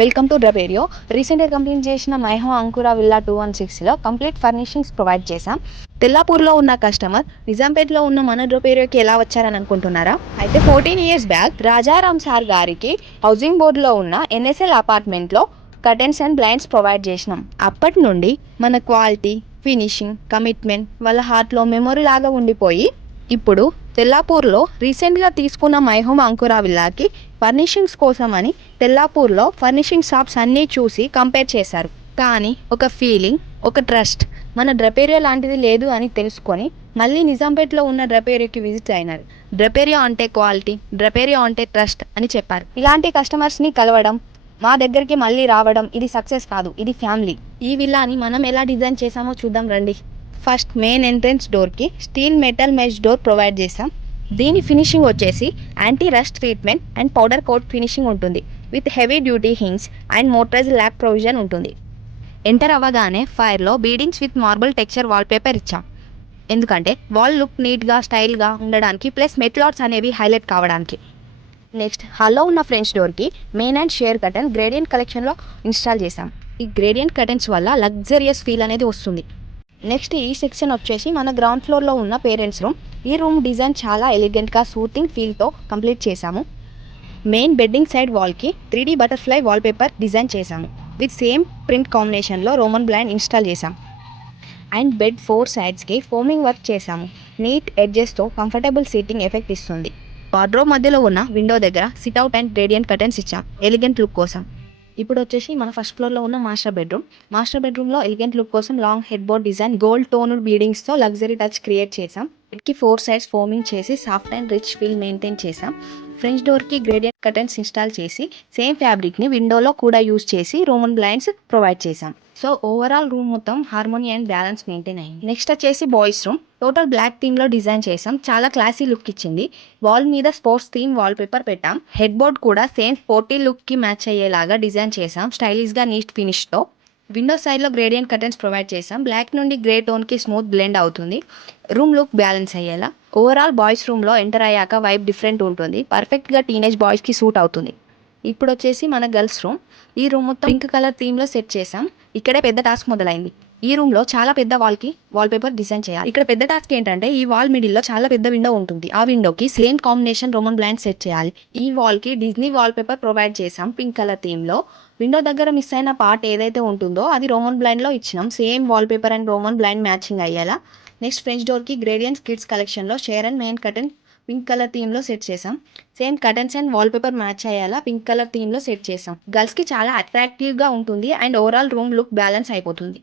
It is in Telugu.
Welcome to డ్రపేరియో. రీసెంట్గా కంప్లీట్ చేసిన మైహో అంకురా విల్లా 216లో కంప్లీట్ ఫర్నిషింగ్స్ ప్రొవైడ్ చేశాం. తెల్లాపూర్లో ఉన్న కస్టమర్ నిజాంపేట్లో ఉన్న మన డ్రపేరియోకి ఎలా వచ్చారని అనుకుంటున్నారా? అయితే 14 years బ్యాక్ రాజారాం సార్ గారికి హౌసింగ్ బోర్డులో ఉన్న ఎన్ఎస్ఎల్ అపార్ట్మెంట్లో కర్టెన్స్ అండ్ బ్లైండ్స్ ప్రొవైడ్ చేసినాం. అప్పటి నుండి మన క్వాలిటీ, ఫినిషింగ్, కమిట్మెంట్ వాళ్ళ హార్ట్లో మెమొరీ లాగా ఉండిపోయి ఇప్పుడు తెల్లాపూర్లో రీసెంట్గా తీసుకున్న మైహోమ్ అంకురా విల్లాకి ఫర్నిషింగ్స్ కోసమని తెల్లాపూర్లో ఫర్నిషింగ్ షాప్స్ అన్నీ చూసి కంపేర్ చేశారు. కానీ ఒక ఫీలింగ్, ఒక ట్రస్ట్ మన డ్రపేరియో లాంటిది లేదు అని తెలుసుకొని మళ్ళీ నిజాంపేట్లో ఉన్న డ్రపేరియోకి విజిట్ అయినారు. డ్రపేరియో అంటే క్వాలిటీ, డ్రపేరియో అంటే ట్రస్ట్ అని చెప్పారు. ఇలాంటి కస్టమర్స్ని కలవడం, మా దగ్గరికి మళ్ళీ రావడం ఇది సక్సెస్ కాదు, ఇది ఫ్యామిలీ. ఈ విల్లాని మనం ఎలా డిజైన్ చేసామో చూద్దాం రండి. ఫస్ట్ మెయిన్ ఎంట్రన్స్ డోర్కి steel metal mesh door provide చేసాం. దీని ఫినిషింగ్ వచ్చేసి anti rust treatment and powder coat finishing ఉంటుంది. With heavy duty hinges and motorize lock provision ఉంటుంది. ఎంటర్ అవ్వగానే ఫైర్లో beadings with marble texture wallpaper ఇచ్చాం. ఎందుకంటే వాల్ లుక్ నీట్గా స్టైల్గా ఉండడానికి, ప్లస్ మెట్లాట్స్ అనేవి హైలైట్ కావడానికి. నెక్స్ట్ హాల్లో ఉన్న ఫ్రెంచ్ డోర్కి main and sheer curtain gradient కలెక్షన్లో ఇన్స్టాల్ చేసాం. ఈ గ్రేడియంట్ కర్టన్స్ వల్ల లగ్జరియస్ ఫీల్ అనేది వస్తుంది. నెక్స్ట్ ఈ సెక్షన్ వచ్చేసి మన గ్రౌండ్ ఫ్లోర్లో ఉన్న పేరెంట్స్ రూమ్. ఈ రూమ్ డిజైన్ చాలా ఎలిగెంట్గా సూతింగ్ ఫీల్తో కంప్లీట్ చేశాము. మెయిన్ బెడ్డింగ్ సైడ్ వాల్కి 3D బటర్ఫ్లై వాల్పేపర్ డిజైన్ చేశాము. విత్ సేమ్ ప్రింట్ కాంబినేషన్లో రోమన్ బ్లైండ్ ఇన్స్టాల్ చేశాం. అండ్ బెడ్ 4 సైడ్స్కి ఫోమింగ్ వర్క్ చేశాము. నీట్ ఎడ్జెస్తో కంఫర్టబుల్ సీటింగ్ ఎఫెక్ట్ ఇస్తుంది. వార్డ్రోబ్ మధ్యలో ఉన్న విండో దగ్గర సిట్అవుట్ అండ్ రేడియంట్ కర్టన్స్ ఇచ్చాం ఎలిగెంట్ లుక్ కోసం. ఇప్పుడు వచ్చేసి మన ఫస్ట్ ఫ్లోర్లో ఉన్న మాస్టర్ బెడ్రూమ్. మాస్టర్ బెడ్రూమ్లో ఎలిగెంట్ లుక్ కోసం long head board design gold toned బీడింగ్స్తో లగ్జరీ టచ్ క్రియేట్ చేసాం. బెడ్కి 4 సైడ్స్ ఫోమింగ్ చేసి soft and rich feel maintain చేసాం. ఫ్రెంచ్ డోర్కి గ్రేడియంట్ కర్టన్స్ ఇన్స్టాల్ చేసి సేమ్ ఫ్యాబ్రిక్ని విండోలో కూడా యూజ్ చేసి రోమన్ బ్లైండ్స్ ప్రొవైడ్ చేసాం. సో ఓవరాల్ రూమ్ మొత్తం హార్మోనీ అండ్ బ్యాలెన్స్ మెయింటైన్ అయింది. నెక్స్ట్ వచ్చేసి బాయ్స్ రూమ్. టోటల్ బ్లాక్ థీమ్లో డిజైన్ చేసాం. చాలా క్లాసీ లుక్ ఇచ్చింది. వాల్ మీద స్పోర్ట్స్ థీమ్ వాల్పేపర్ పెట్టాం. హెడ్ బోర్డ్ కూడా సేమ్ స్పోర్టీ లుక్కి మ్యాచ్ అయ్యేలాగా డిజైన్ చేసాం. స్టైలిష్గా నీట్ ఫినిష్తో. విండో సైడ్లో గ్రేడియంట్ కర్టన్స్ ప్రొవైడ్ చేసాం. బ్లాక్ నుండి గ్రే టోన్కి స్మూత్ బ్లెండ్ అవుతుంది. రూమ్ లుక్ బ్యాలెన్స్ అయ్యేలా. ఓవరాల్ బాయ్స్ రూమ్లో ఎంటర్ అయ్యాక వైబ్ డిఫరెంట్ ఉంటుంది. పర్ఫెక్ట్గా టీనేజ్ బాయ్స్కి సూట్ అవుతుంది. ఇప్పుడు వచ్చేసి మన గర్ల్స్ రూమ్. ఈ రూమ్ మొత్తం పింక్ కలర్ థీమ్లో సెట్ చేసాం. ఇక్కడే పెద్ద టాస్క్ మొదలైంది. ఈ రూమ్లో చాలా పెద్ద వాల్కి వాల్పేపర్ డిజైన్ చేయాలి. ఇక్కడ పెద్ద టాస్క్ ఏంటంటే ఈ వాల్ మిడిల్లో చాలా పెద్ద విండో ఉంటుంది. ఆ విండోకి same combination Roman blind set చేయాలి. ఈ వాల్కి డిజ్నీ వాల్పేపర్ ప్రొవైడ్ చేసాం పింక్ కలర్ థీమ్లో. విండో దగ్గర మిస్ అయిన పార్ట్ ఏదైతే ఉంటుందో అది రోమన్ బ్లైండ్లో ఇచ్చినాం. Same wallpaper and Roman blind matching అయ్యేలా. నెక్స్ట్ ఫ్రెంచ్ డోర్కి గ్రేడియంట్స్ కిడ్స్ కలెక్షన్లో sheer and main curtain pink colour థీమ్లో సెట్ చేసాం. Same curtains and wallpaper match అయ్యేలా పింక్ కలర్ థీమ్లో సెట్ చేసాం. గర్ల్స్కి చాలా అట్రాక్టివ్గా ఉంటుంది and overall room look balance అయిపోతుంది.